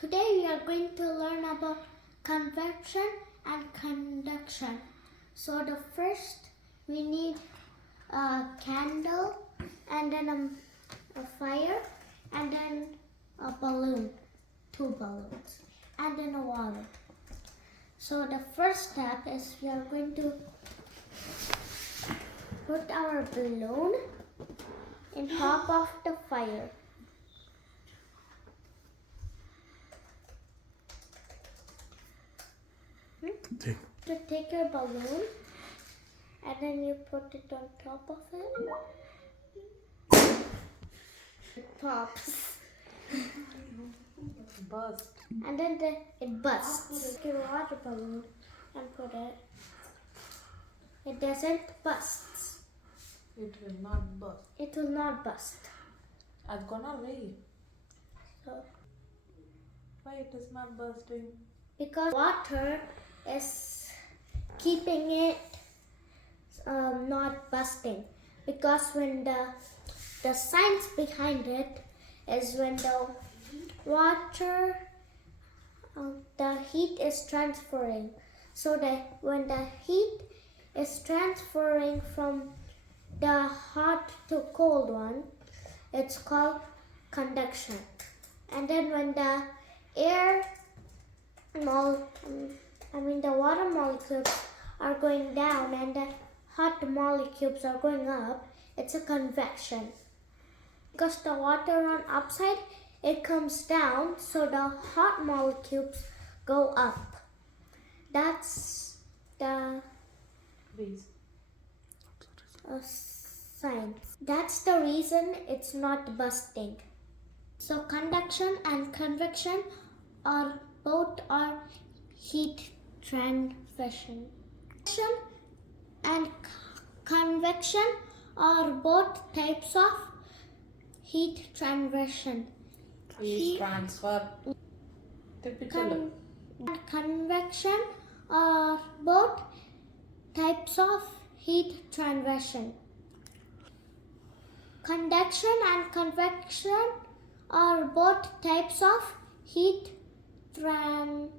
Today we are going to learn about convection and conduction. So the first we need a candle and then a fire and then a balloon, 2 balloons, and then a water. So the first step is we are going to put our balloon in top of the fire. To take your balloon and then you put it on top of it. It pops. Burst. And then it busts. Take your water balloon and put it. It doesn't bust. It will not burst. It will not bust. I've gone away. So, why it is not bursting? Because water is keeping it not busting. Because when the science behind it is when the water, the heat is transferring. So that when the heat is transferring from the hot to cold one, it's called conduction. And then when the the water molecules are going down and the hot molecules are going up, it's a convection. Because the water on upside, it comes down, so the hot molecules go up. That's the science. That's the reason it's not busting. So conduction and convection are both heat transmission. Conduction and convection are both types of heat transmission. Heat transfer. Convection are both types of heat transmission. Conduction and convection are both types of heat transfer.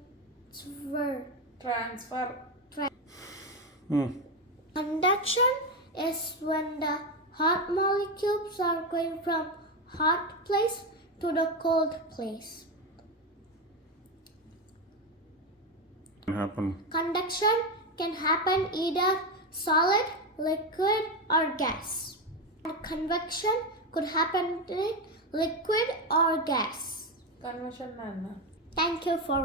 Conduction is when the hot molecules are going from hot place to the cold place. Conduction can happen either solid, liquid, or gas. And convection could happen in liquid or gas. Convection. Thank you for